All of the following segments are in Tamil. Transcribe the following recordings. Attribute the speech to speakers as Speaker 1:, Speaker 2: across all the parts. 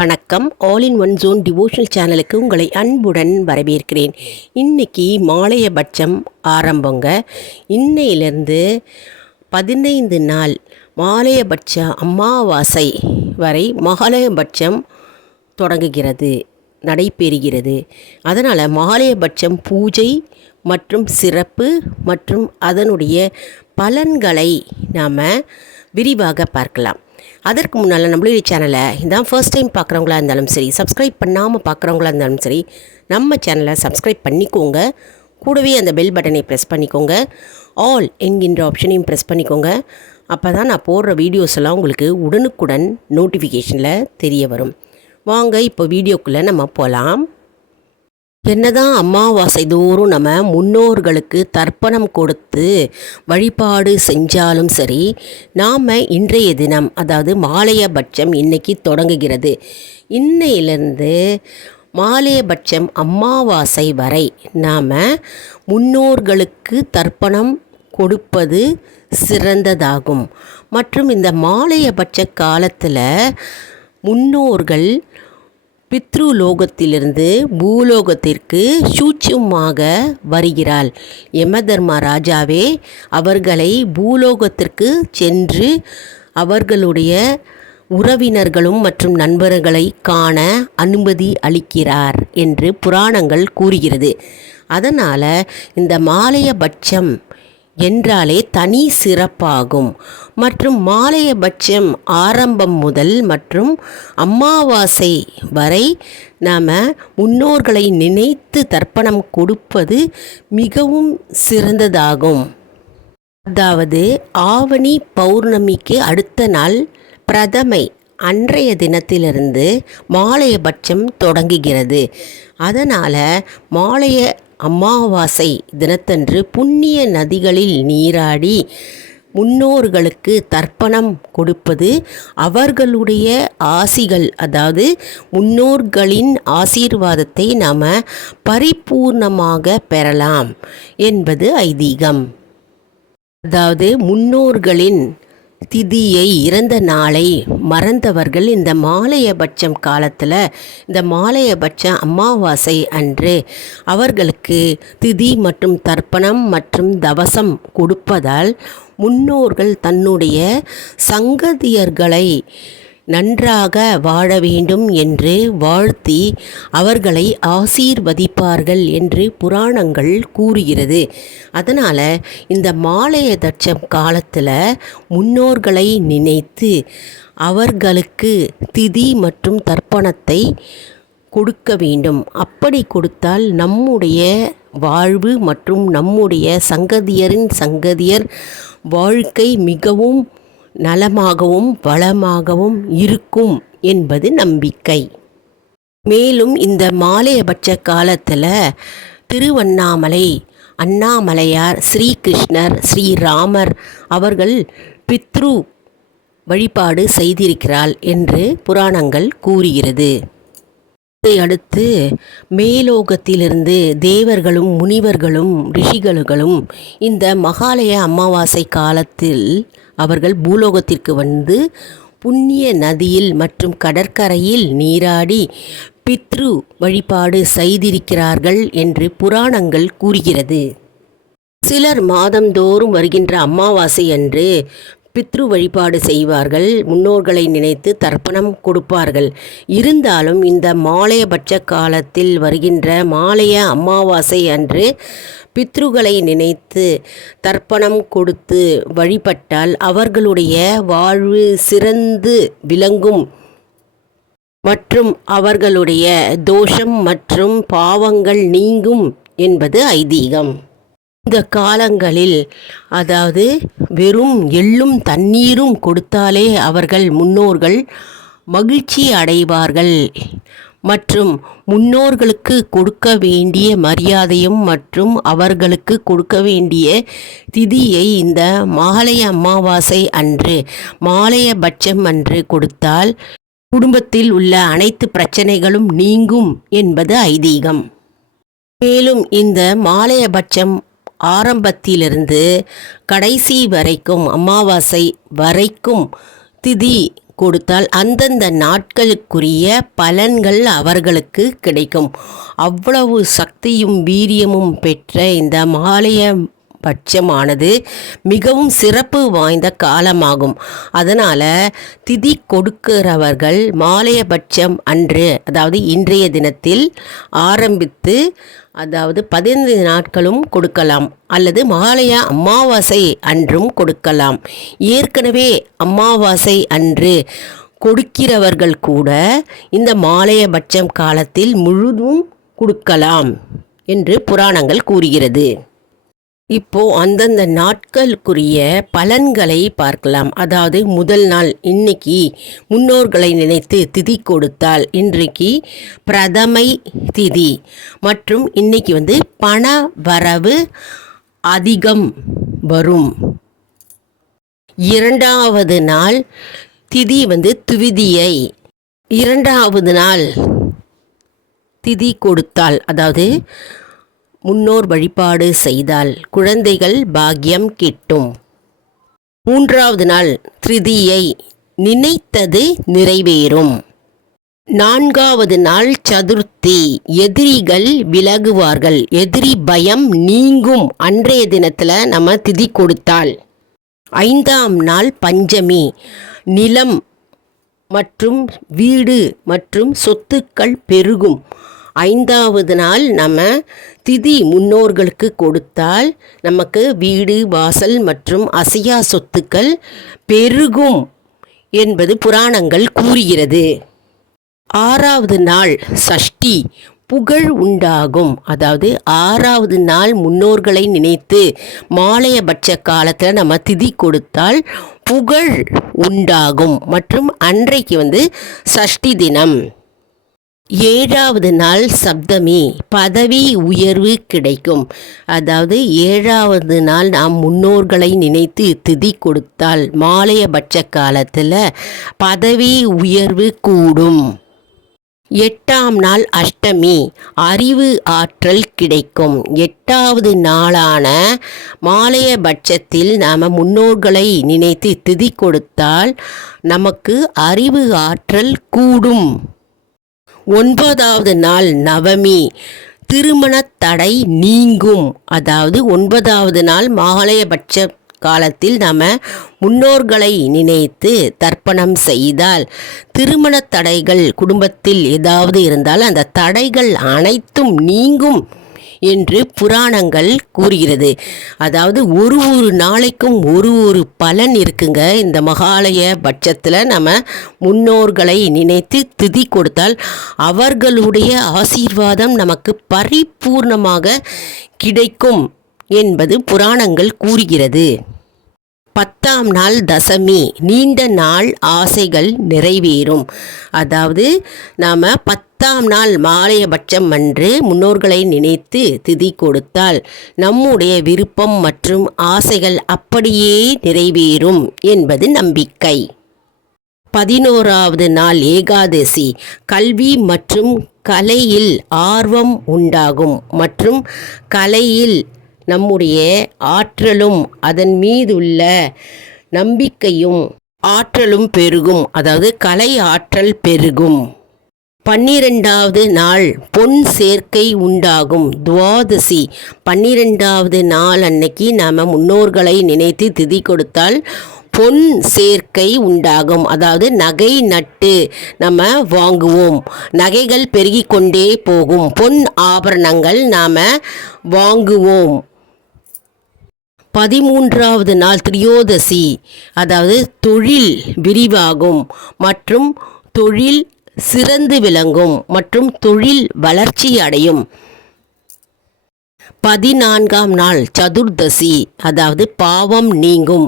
Speaker 1: வணக்கம். All in one zone devotional சேனலுக்கு உங்களை அன்புடன் வரவேற்கிறேன். இன்னைக்கு மாலையபட்சம் ஆரம்பங்க. இன்னையிலிருந்து பதினைந்து நாள் மாலையபட்ச அமாவாசை வரை மகாலயபட்சம் தொடங்குகிறது நடைபெறுகிறது. அதனால் மாலையபட்சம் பூஜை மற்றும் சிறப்பு மற்றும் அதனுடைய பலன்களை நாம் விரிவாக பார்க்கலாம். அதற்கு முன்னால் நம்மளுடைய சேனலை இதான் ஃபர்ஸ்ட் டைம் பார்க்குறவங்களா இருந்தாலும் சரி சப்ஸ்கிரைப் பண்ணாமல் பார்க்குறவங்களா இருந்தாலும் சரி நம்ம சேனலை சப்ஸ்கிரைப் பண்ணிக்கோங்க. கூடவே அந்த பெல் பட்டனை ப்ரெஸ் பண்ணிக்கோங்க. ஆல் என்கின்ற ஆப்ஷனையும் ப்ரெஸ் பண்ணிக்கோங்க. அப்போ தான் நான் போடுற வீடியோஸ் எல்லாம் உங்களுக்கு உடனுக்குடன் நோட்டிஃபிகேஷனில் தெரிய வரும். வாங்க இப்போ வீடியோக்குள்ளே நம்ம போகலாம் என்னதான் அமாவாசை தோறும் நம்ம முன்னோர்களுக்கு தர்ப்பணம் கொடுத்து வழிபாடு செஞ்சாலும் சரி நாம் இன்றைய தினம் அதாவது மாலையபட்சம் இன்னைக்கு தொடங்குகிறது. இன்னையிலிருந்து மாலையபட்சம் அமாவாசை வரை நாம் முன்னோர்களுக்கு தர்ப்பணம் கொடுப்பது சிறந்ததாகும். மற்றும் இந்த மாலையபட்ச காலத்தில் முன்னோர்கள் பித்ரு லோகத்திலிருந்து பூலோகத்திற்கு சூட்சுமாக வருகிறாள். யமதர்மா ராஜாவே அவர்களை பூலோகத்திற்கு சென்று அவர்களுடைய உறவினர்களும் மற்றும் நண்பர்களை காண அனுமதி அளிக்கிறார் என்று புராணங்கள் கூறுகிறது. அதனால் இந்த மாலையபட்சம் என்றாலே தனி சிறப்பாகும். மற்றும் மாலையபட்சம் ஆரம்பம் முதல் மற்றும் அமாவாசை வரை நாம் முன்னோர்களை நினைத்து தர்ப்பணம் கொடுப்பது மிகவும் சிறந்ததாகும். அதாவது ஆவணி பௌர்ணமிக்கு அடுத்த நாள் பிரதமை அன்றைய தினத்திலிருந்து மாலையபட்சம் தொடங்குகிறது. அதனால் மாலைய அமாவாசை தினத்தன்று புண்ணிய நதிகளில் நீராடி முன்னோர்களுக்கு தர்ப்பணம் கொடுப்பது அவர்களுடைய ஆசிகள். அதாவது முன்னோர்களின் ஆசீர்வாதத்தை நாம் பரிபூர்ணமாக பெறலாம் என்பது ஐதீகம். அதாவது முன்னோர்களின் திதியை இறந்த நாளை மறந்தவர்கள் இந்த மாலையபட்சம் காலத்தில் இந்த மாலையபட்ச அமாவாசை அன்று அவர்களுக்கு திதி மற்றும் தர்ப்பணம் மற்றும் தவசம் கொடுப்பதால் முன்னோர்கள் தன்னுடைய சங்கதியர்களை நன்றாக வாழ வேண்டும் என்று வாழ்த்தி அவர்களை ஆசீர்வதிப்பார்கள் என்று புராணங்கள் கூறுகிறது. அதனால் இந்த மாலைய தட்சம் காலத்தில் முன்னோர்களை நினைத்து அவர்களுக்கு திதி மற்றும் தர்ப்பணத்தை கொடுக்க வேண்டும். அப்படி கொடுத்தால் நம்முடைய வாழ்வு மற்றும் நம்முடைய சங்கதியரின் சங்கதியர் வாழ்க்கை மிகவும் நலமாகவும் வளமாகவும் இருக்கும் என்பது நம்பிக்கை. மேலும் இந்த மாலையபட்ச காலத்தில் திருவண்ணாமலை அண்ணாமலையார் ஸ்ரீகிருஷ்ணர் ஸ்ரீராமர் அவர்கள் பித்ரு வழிபாடு செய்திருக்கிறாள் என்று புராணங்கள் கூறுகிறது. இதை அடுத்து மேலோகத்திலிருந்து தேவர்களும் முனிவர்களும் ரிஷிகளும் இந்த மகாலய அமாவாசை காலத்தில் அவர்கள் பூலோகத்திற்கு வந்து புண்ணிய நதியில் மற்றும் கடற்கரையில் நீராடி பித்ரு வழிபாடு செய்திருக்கிறார்கள் என்று புராணங்கள் கூறுகிறது. சிலர் மாதந்தோறும் வருகின்ற அமாவாசை அன்று பித்ரு வழிபாடு செய்வார்கள். முன்னோர்களை நினைத்து தர்ப்பணம் கொடுப்பார்கள். இருந்தாலும் இந்த மாலையபட்ச காலத்தில் வருகின்ற மாலைய அமாவாசை அன்று பித்ருகளை நினைத்து தர்ப்பணம் கொடுத்து வழிபட்டால் அவர்களுடைய வாழ்வு சிறந்து விளங்கும். மற்றும் அவர்களுடைய தோஷம் மற்றும் பாவங்கள் நீங்கும் என்பது ஐதீகம். இந்த காலங்களில் அதாவது வெறும் எள்ளும் தண்ணீரும் கொடுத்தாலே அவர்கள் முன்னோர்கள் மகிழ்ச்சி அடைவார்கள். மற்றும் முன்னோர்களுக்கு கொடுக்க வேண்டிய மரியாதையும் மற்றும் அவர்களுக்கு கொடுக்க வேண்டிய திதியை இந்த மாலைய அமாவாசை அன்று மாலையபட்சம் அன்று கொடுத்தால் குடும்பத்தில் உள்ள அனைத்து பிரச்சனைகளும் நீங்கும் என்பது ஐதீகம். மேலும் இந்த மாலையபட்சம் ஆரம்பத்திலிருந்து கடைசி வரைக்கும் அமாவாசை வரைக்கும் திதி கொடுத்தால் அந்தந்த நாட்களுக்குரிய பலன்கள் அவர்களுக்கு கிடைக்கும். அவ்வளவு சக்தியும் வீரியமும் பெற்ற இந்த மாலைய பட்சமானது மிகவும் சிறப்பு வாய்ந்த காலமாகும். அதனால் திதி கொடுக்கிறவர்கள் மாலையபட்சம் அன்று அதாவது இன்றைய தினத்தில் ஆரம்பித்து அதாவது பதினைந்து நாட்களும் கொடுக்கலாம். அல்லது மகாலய அமாவாசை அன்றும் கொடுக்கலாம். ஏற்கனவே அமாவாசை அன்று கொடுக்கிறவர்கள் கூட இந்த மாலையபட்சம் காலத்தில் முழுதும் கொடுக்கலாம் என்று புராணங்கள் கூறுகிறது. இப்போ அந்தந்த நாட்களுக்குரிய பலன்களை பார்க்கலாம். அதாவது முதல் நாள் இன்னைக்கு முன்னோர்களை நினைத்து திதி கொடுத்தால் இன்றைக்கு பிரதமை திதி. மற்றும் இன்னைக்கு வந்து பண வரவு அதிகம் வரும். இரண்டாவது நாள் திதி வந்து துவிதியை. இரண்டாவது நாள் திதி கொடுத்தால் அதாவது முன்னோர் வழிபாடு செய்தால் குழந்தைகள் பாக்கியம் கிட்டும். மூன்றாவது நாள் திருதியை நினைத்தது நிறைவேறும். நான்காவது நாள் சதுர்த்தி எதிரிகள் விலகுவார்கள். எதிரி பயம் நீங்கும். அன்றைய தினத்தில் நம்ம திதி கொடுத்தால். ஐந்தாம் நாள் பஞ்சமி நிலம் மற்றும் வீடு மற்றும் சொத்துக்கள் பெருகும். ஐந்தாவது நாள் நம்ம திதி முன்னோர்களுக்கு கொடுத்தால் நமக்கு வீடு வாசல் மற்றும் அசையா சொத்துக்கள் பெருகும் என்பது புராணங்கள் கூறுகிறது. ஆறாவது நாள் சஷ்டி புகழ் உண்டாகும். அதாவது ஆறாவது நாள் முன்னோர்களை நினைத்து மாலையபட்ச காலத்தில் நம்ம திதி கொடுத்தால் புகழ் உண்டாகும். மற்றும் அன்றைக்கு வந்து சஷ்டி தினம். ஏழாவது நாள் சப்தமி பதவி உயர்வு கிடைக்கும். அதாவது ஏழாவது நாள் நாம் முன்னோர்களை நினைத்து திதி கொடுத்தால் மாலையபட்ச காலத்தில் பதவி உயர்வு கூடும். எட்டாம் நாள் அஷ்டமி அறிவு ஆற்றல் கிடைக்கும். எட்டாவது நாளான மாலையபட்சத்தில் நாம் முன்னோர்களை நினைத்து திதி கொடுத்தால் நமக்கு அறிவு ஆற்றல் கூடும். ஒன்பதாவது நாள் நவமி. திருமண தடை நீங்கும். அதாவது ஒன்பதாவது நாள் மாலையபட்ச காலத்தில் நாம் முன்னோர்களை நினைத்து தர்ப்பணம் செய்தால் திருமண தடைகள் குடும்பத்தில் ஏதாவது இருந்தால் அந்த தடைகள் அனைத்தும் நீங்கும். என்று புராணங்கள் கூறுகிறது. அதாவது ஒரு ஒரு நாளைக்கும் ஒரு ஒரு பலன் இருக்குங்க. இந்த மகாலய பட்சத்தில் நம்ம முன்னோர்களை நினைத்து திதி கொடுத்தால் அவர்களுடைய ஆசீர்வாதம் நமக்கு பரிபூர்ணமாக கிடைக்கும் என்பது புராணங்கள் கூறுகிறது. பத்தாம் நாள் தசமி நீண்ட நாள் ஆசைகள் நிறைவேறும். அதாவது நாம் பத்தாம் நாள் மாலையபட்சம் அன்று முன்னோர்களை நினைத்து திதி கொடுத்தால் நம்முடைய விருப்பம் மற்றும் ஆசைகள் அப்படியே நிறைவேறும் என்பது நம்பிக்கை. பதினோராவது நாள் ஏகாதசி கல்வி மற்றும் கலையில் ஆர்வம் உண்டாகும் மற்றும் கலையில் நம்முடைய ஆற்றலும் அதன் மீதுள்ள நம்பிக்கையும் ஆற்றலும் பெருகும். அதாவது கலை ஆற்றல் பெருகும். பன்னிரெண்டாவது நாள் பொன் சேர்க்கை உண்டாகும். துவாதசி. பன்னிரெண்டாவது நாள் அன்னைக்கு நாம் முன்னோர்களை நினைத்து திதி கொடுத்தால் பொன் சேர்க்கை உண்டாகும். அதாவது நகை நட்டு நம்ம வாங்குவோம். நகைகள் பெருகிக்கொண்டே போகும். பொன் ஆபரணங்கள் நாம் வாங்குவோம். பதிமூன்றாவது நாள் திரியோதசி அதாவது தொழில் விரிவாகும் மற்றும் தொழில் சிறந்து விளங்கும் மற்றும் தொழில் வளர்ச்சி அடையும். பதினான்காம் நாள் சதுர்தசி அதாவது பாவம் நீங்கும்.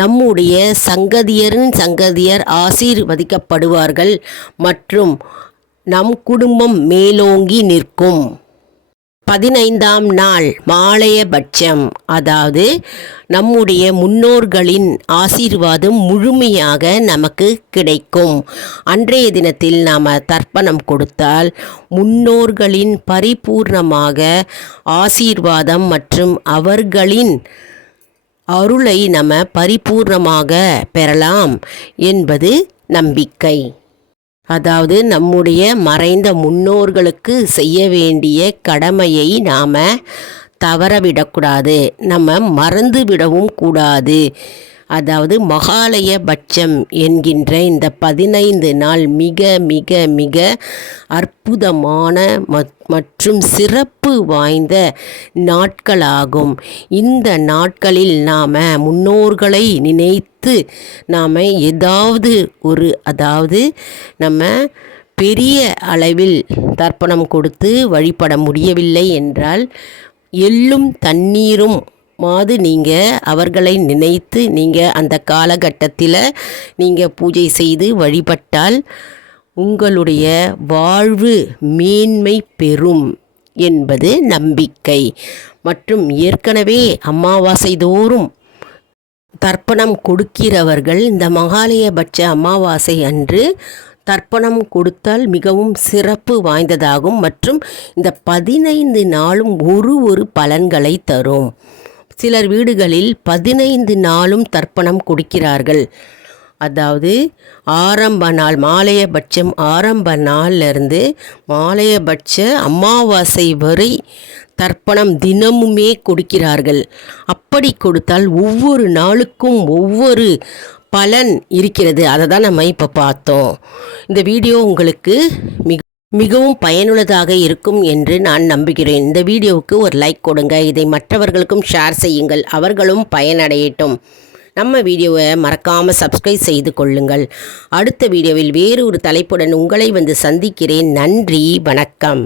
Speaker 1: நம்முடைய சங்கதியரின் சங்கதியர் ஆசீர்வதிக்கப்படுவார்கள் மற்றும் நம் குடும்பம் மேலோங்கி நிற்கும். பதினைந்தாம் நாள் மாலையபட்சம். அதாவது நம்முடைய முன்னோர்களின் ஆசீர்வாதம் முழுமையாக நமக்கு கிடைக்கும். அன்றைய தினத்தில் நாம் தர்ப்பணம் கொடுத்தால் முன்னோர்களின் பரிபூர்ணமாக ஆசீர்வாதம் மற்றும் அவர்களின் அருளை நம்ம பரிபூர்ணமாக பெறலாம் என்பது நம்பிக்கை. அதாவது நம்முடைய மறைந்த முன்னோர்களுக்கு செய்ய வேண்டிய கடமையை நாம் தவறவிடக்கூடாது. நம்ம மறந்து விடவும் கூடாது. அதாவது மகாலய பட்சம் என்கின்ற இந்த பதினைந்து நாள் மிக மிக மிக அற்புதமான மத்- மற்றும் சிறப்பு வாய்ந்த நாட்களாகும். இந்த நாட்களில் நாம் முன்னோர்களை நினைத்து நாம் ஏதாவது ஒரு அதாவது நம்ம பெரிய அளவில் தர்ப்பணம் கொடுத்து வழிபட முடியவில்லை என்றால் எள்ளும் தண்ணீரும் மாது நீங்கள் அவர்களை நினைத்து நீங்கள் அந்த காலகட்டத்தில் நீங்கள் பூஜை செய்து வழிபட்டால் உங்களுடைய வாழ்வு மேன்மை பெறும் என்பது நம்பிக்கை. மற்றும் ஏற்கனவே அமாவாசை தோறும் தர்ப்பணம் கொடுக்கிறவர்கள் இந்த மகாலயபட்ச அமாவாசை அன்று தர்ப்பணம் கொடுத்தால் மிகவும் சிறப்பு வாய்ந்ததாகும் மற்றும் இந்த பதினைந்து நாளும் ஒரு ஒரு பலன்களை தரும். சிலர் வீடுகளில் பதினைந்து நாளும் தர்ப்பணம் கொடுக்கிறார்கள். அதாவது ஆரம்ப நாள் மாலையபட்சம் ஆரம்ப நாள்லேருந்து மாலையபட்ச அமாவாசை வரை தர்ப்பணம் தினமுமே கொடுக்கிறார்கள். அப்படி கொடுத்தால் ஒவ்வொரு நாளுக்கும் ஒவ்வொரு பலன் இருக்கிறது. அதை தான் நம்ம இப்போ பார்த்தோம். இந்த வீடியோ உங்களுக்கு மிக மிகவும் பயனுள்ளதாக இருக்கும் என்று நான் நம்புகிறேன். இந்த வீடியோவுக்கு ஒரு லைக் கொடுங்க. இதை மற்றவர்களுக்கும் ஷேர் செய்யுங்கள். அவர்களும் பயனடையட்டும். நம்ம வீடியோவை மறக்காமல் சப்ஸ்கிரைப் செய்து கொள்ளுங்கள். அடுத்த வீடியோவில் வேறு ஒரு தலைப்புடன் உங்களை வந்து சந்திக்கிறேன். நன்றி. வணக்கம்.